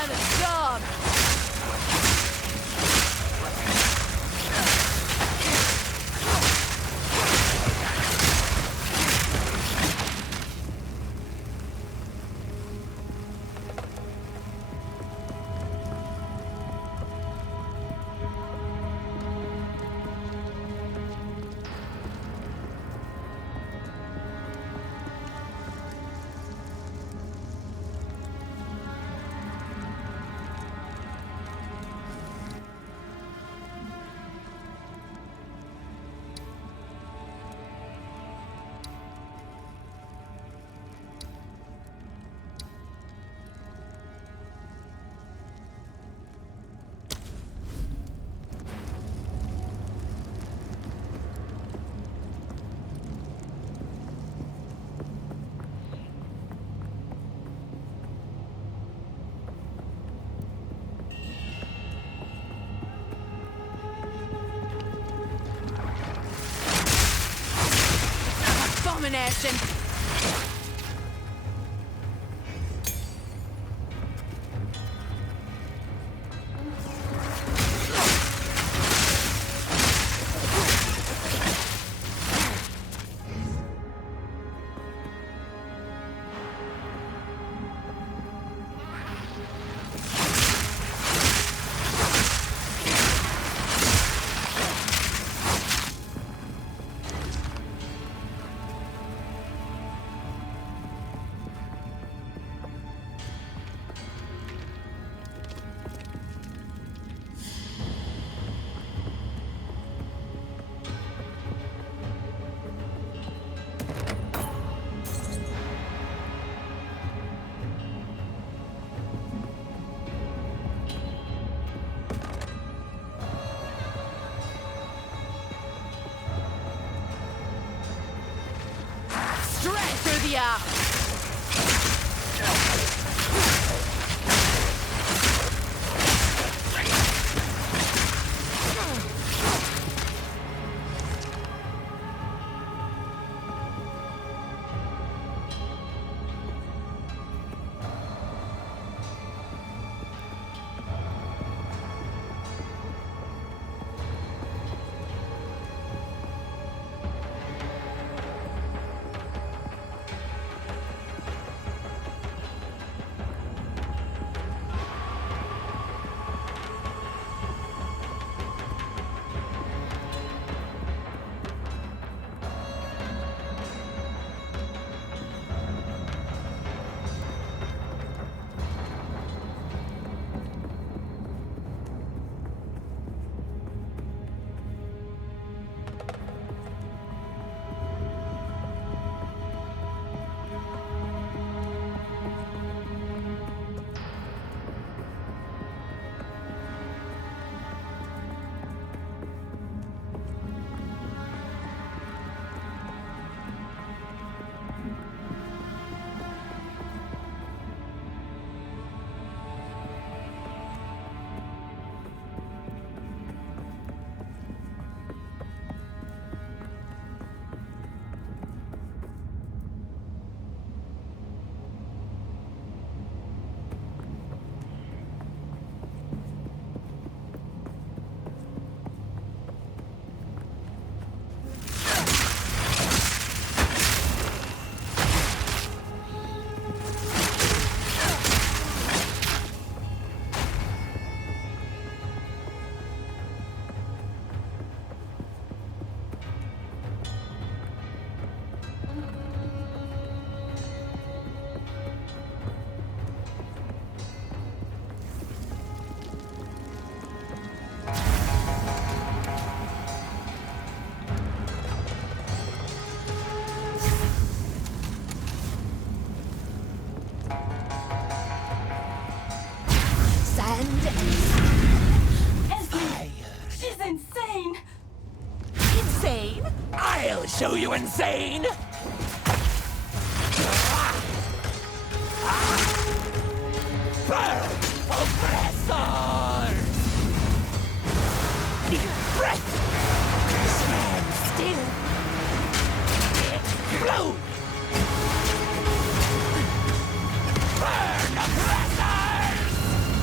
and a job. Abomination. Rudja! She's insane! Insane? I'll show you insane! Burn, oppressors! Breath! Stand still! Explode! Burn, oppressors!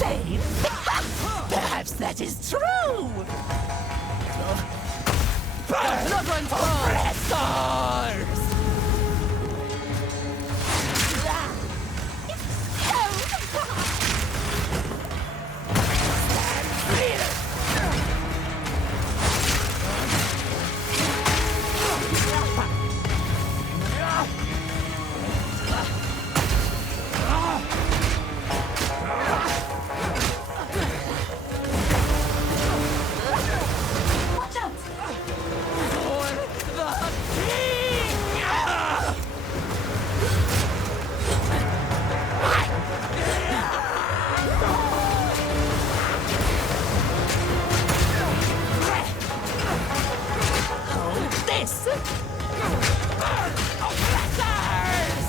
insane? Perhaps that is true! Blood runs cold! Oppressors! Watch out! For the king! Hold this! Burn, oppressors!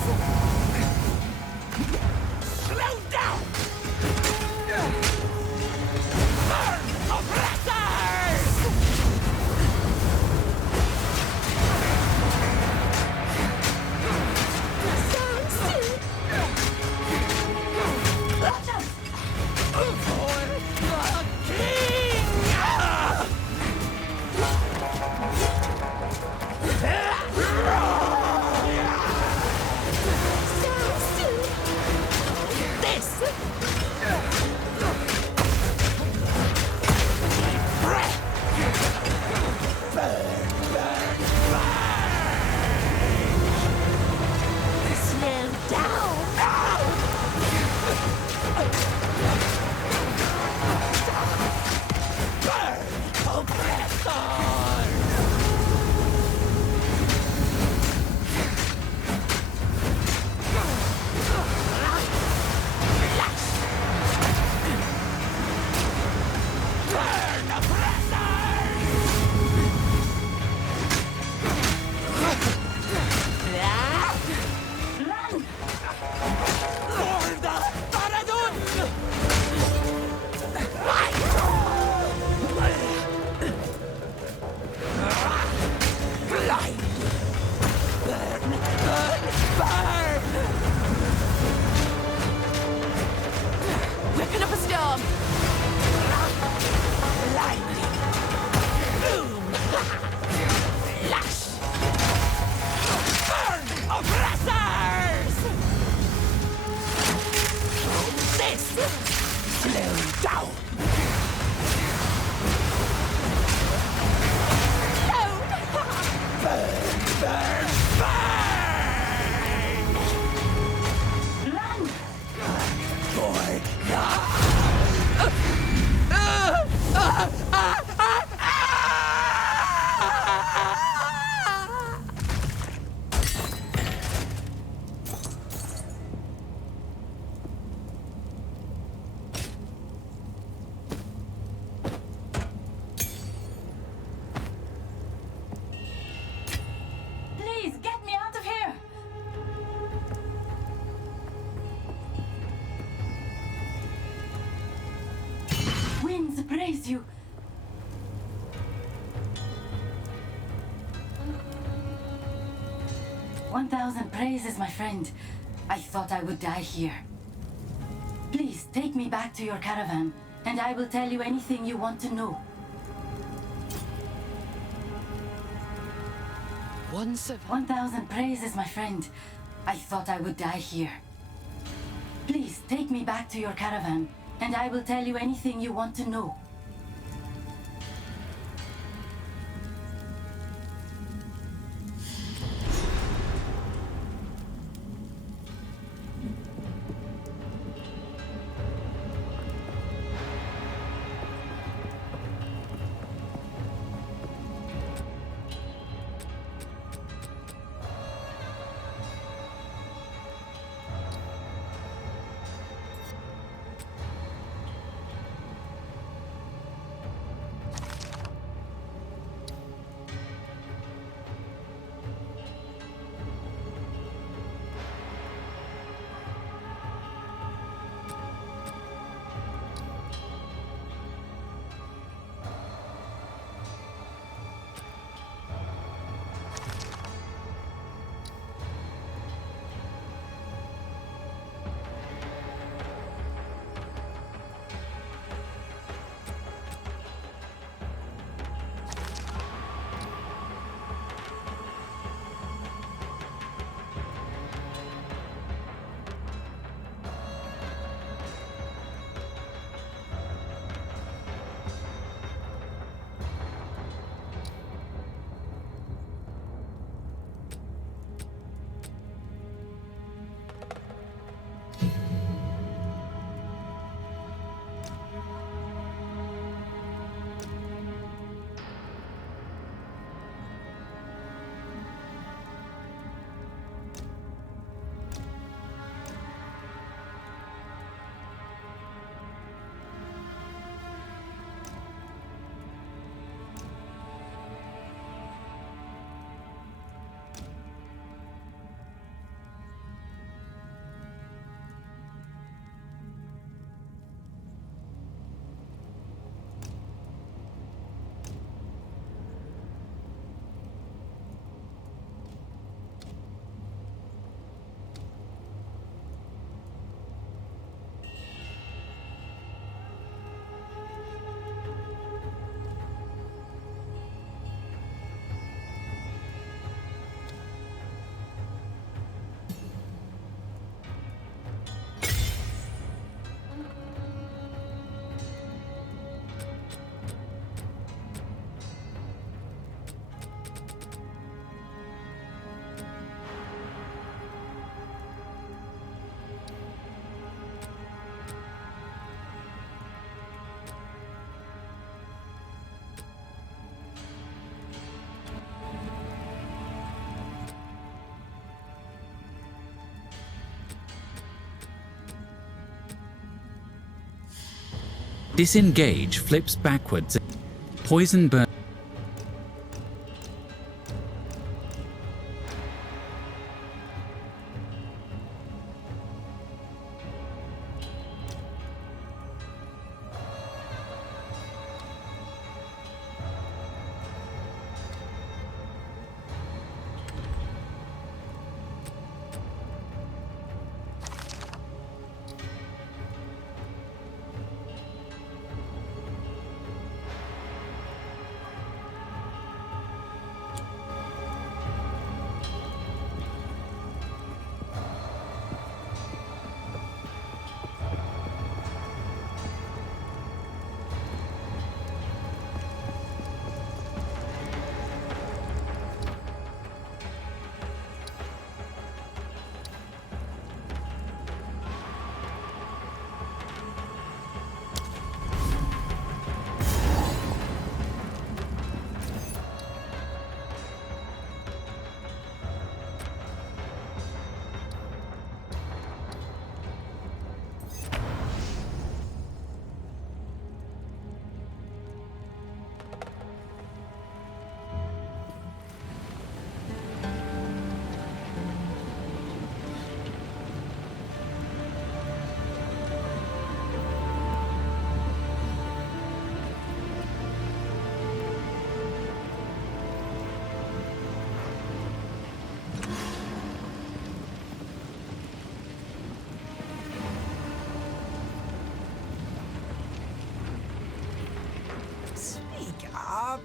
Slow down! Burn, oppressors! Watch out! For the king! This! Slow down! Burn, oppressors! Burn, oppressors! Run! For the Paradun! Blind! Burn, burn, burn! Whipping up a storm! Lightning! Boom! Flash! Burn, oppressors! This! Slow down! Burn, burn, burn! Run! For the... Please, get me out of here! Winds praise you! "1,000 praises, my friend. I thought I would die here. Please, take me back to your caravan, and I will tell you anything you want to know." Once of 1,000 praises, my friend. I thought I would die here. Please, take me back to your caravan, and I will tell you anything you want to know. Disengage flips backwards. Poison burn. Speak up.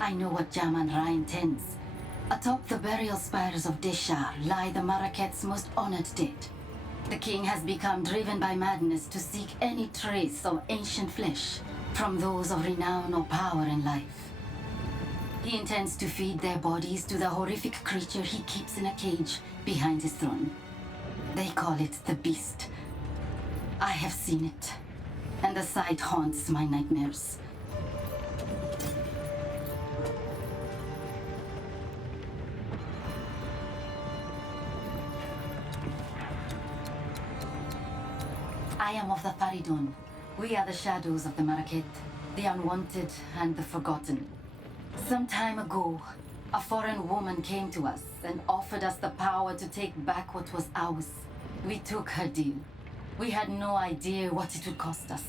I know what Jaman-Ra intends. Atop the burial spires of Deshar lie the Maraket's most honored dead. The king has become driven by madness to seek any trace of ancient flesh from those of renown or power in life. He intends to feed their bodies to the horrific creature he keeps in a cage behind his throne. They call it the Beast. I have seen it, and the sight haunts my nightmares. I am of the Faridun. We are the shadows of the Maraket, the unwanted and the forgotten. Some time ago, a foreign woman came to us and offered us the power to take back what was ours. We took her deal. We had no idea what it would cost us.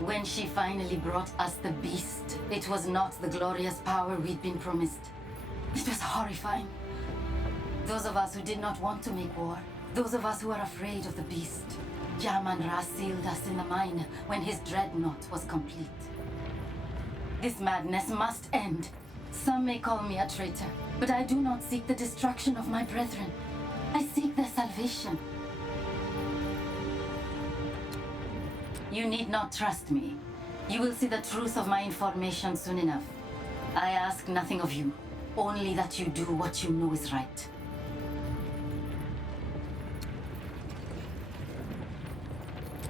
When she finally brought us the Beast, it was not the glorious power we'd been promised. It was horrifying. Those of us who did not want to make war, those of us who are afraid of the Beast, Jaman-Ra sealed us in the mine when his dreadnought was complete. This madness must end. Some may call me a traitor, but I do not seek the destruction of my brethren. I seek their salvation. You need not trust me. You will see the truth of my information soon enough. I ask nothing of you, only that you do what you know is right.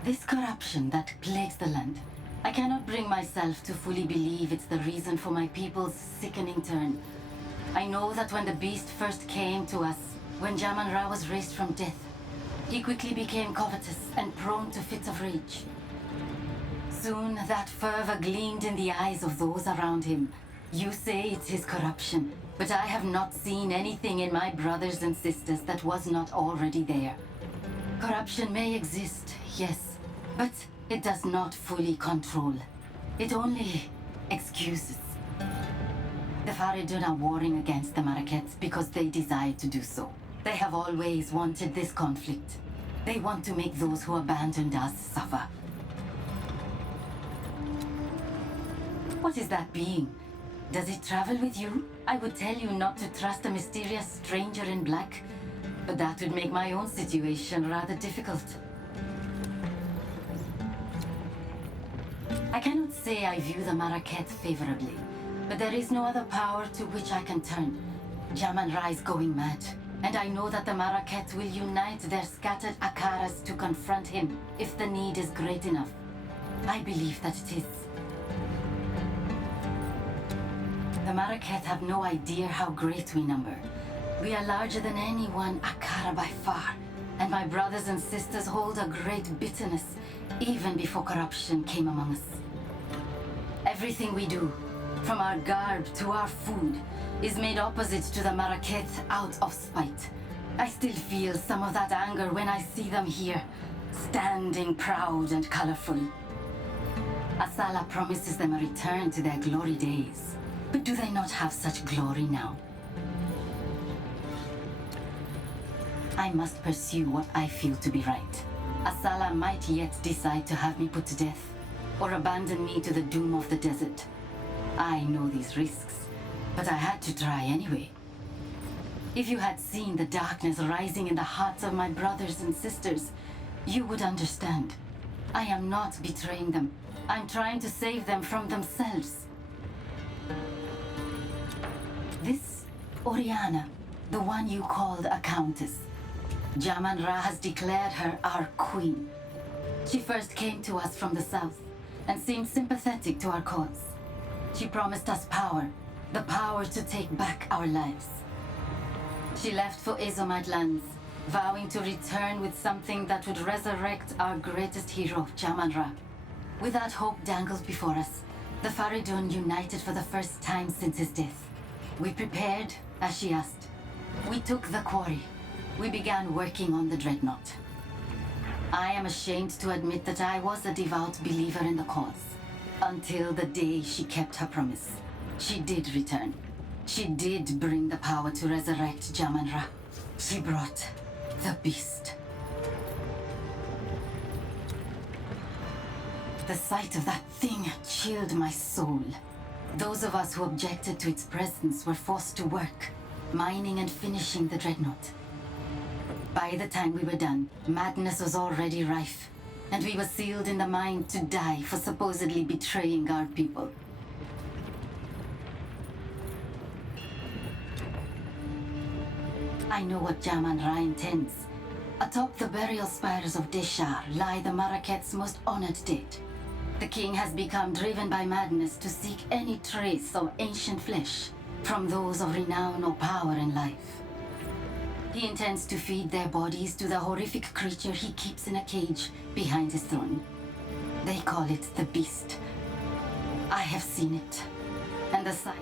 This corruption that plagues the land, I cannot bring myself to fully believe it's the reason for my people's sickening turn. I know that when the Beast first came to us, when Jaman-Ra was raised from death, he quickly became covetous and prone to fits of rage. Soon that fervor gleamed in the eyes of those around him. You say it's his corruption, but I have not seen anything in my brothers and sisters that was not already there. Corruption may exist, yes, but it does not fully control. It only excuses. The Faridun are warring against the Marakets because they desire to do so. They have always wanted this conflict. They want to make those who abandoned us suffer. What is that being? Does it travel with you? I would tell you not to trust a mysterious stranger in black, but that would make my own situation rather difficult. I cannot say I view the Maraket favorably. But there is no other power to which I can turn. Jaman-Ra is going mad, and I know that the Maraket will unite their scattered Akaras to confront him if the need is great enough. I believe that it is. The Maraket have no idea how great we number. We are larger than any one Akara by far, and my brothers and sisters hold a great bitterness, even before corruption came among us. Everything we do, from our garb to our food, is made opposite to the Maraket out of spite. I still feel some of that anger when I see them here, standing proud and colorful. Asala promises them a return to their glory days. But do they not have such glory now? I must pursue what I feel to be right. Asala might yet decide to have me put to death, or abandon me to the doom of the desert. I know these risks, but I had to try anyway. If you had seen the darkness rising in the hearts of my brothers and sisters, you would understand. I am not betraying them. I'm trying to save them from themselves. This Oriana, the one you called a countess. Jaman-Ra has declared her our queen. She first came to us from the south and seemed sympathetic to our cause. She promised us power, the power to take back our lives. She left for Azomite lands, vowing to return with something that would resurrect our greatest hero, Jaman-Ra. With that hope dangled before us, the Faridun united for the first time since his death. We prepared, as she asked. We took the quarry. We began working on the dreadnought. I am ashamed to admit that I was a devout believer in the cause, until the day she kept her promise. She did return. She did bring the power to resurrect Jaman-Ra. She brought the beast. The sight of that thing chilled my soul. Those of us who objected to its presence were forced to work, mining and finishing the dreadnought. By the time we were done, madness was already rife, and we were sealed in the mine to die for supposedly betraying our people. I know what Jaman-Ra intends. Atop the burial spires of Deshar lie the Maraket's most honored dead. The king has become driven by madness to seek any trace of ancient flesh from those of renown or power in life. He intends to feed their bodies to the horrific creature he keeps in a cage behind his throne. They call it the Beast. I have seen it, and the sight.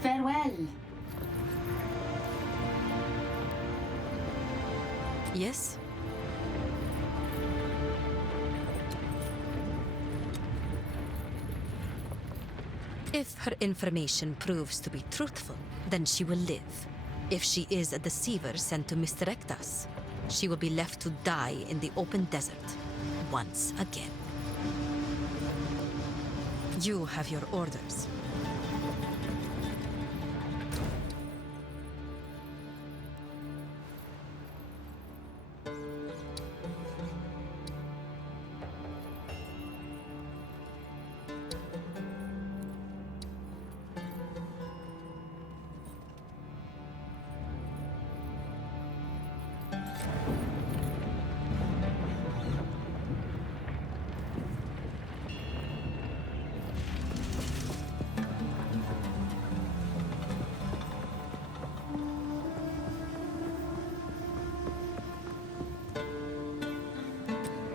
Farewell! Yes? If her information proves to be truthful, then she will live. If she is a deceiver sent to misdirect us, she will be left to die in the open desert once again. You have your orders.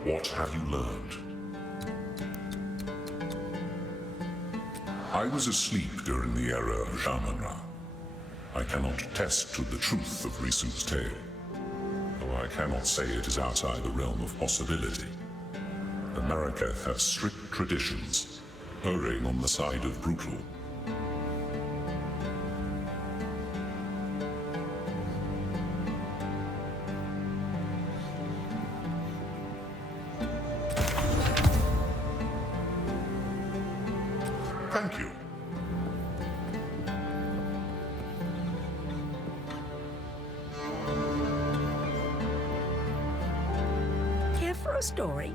What have you learned? I was asleep during the era of Jaman-Ra. I cannot attest to the truth of recent tale, though I cannot say it is outside the realm of possibility. The Maraketh have strict traditions, erring on the side of brutal. Thank you. Care for a story?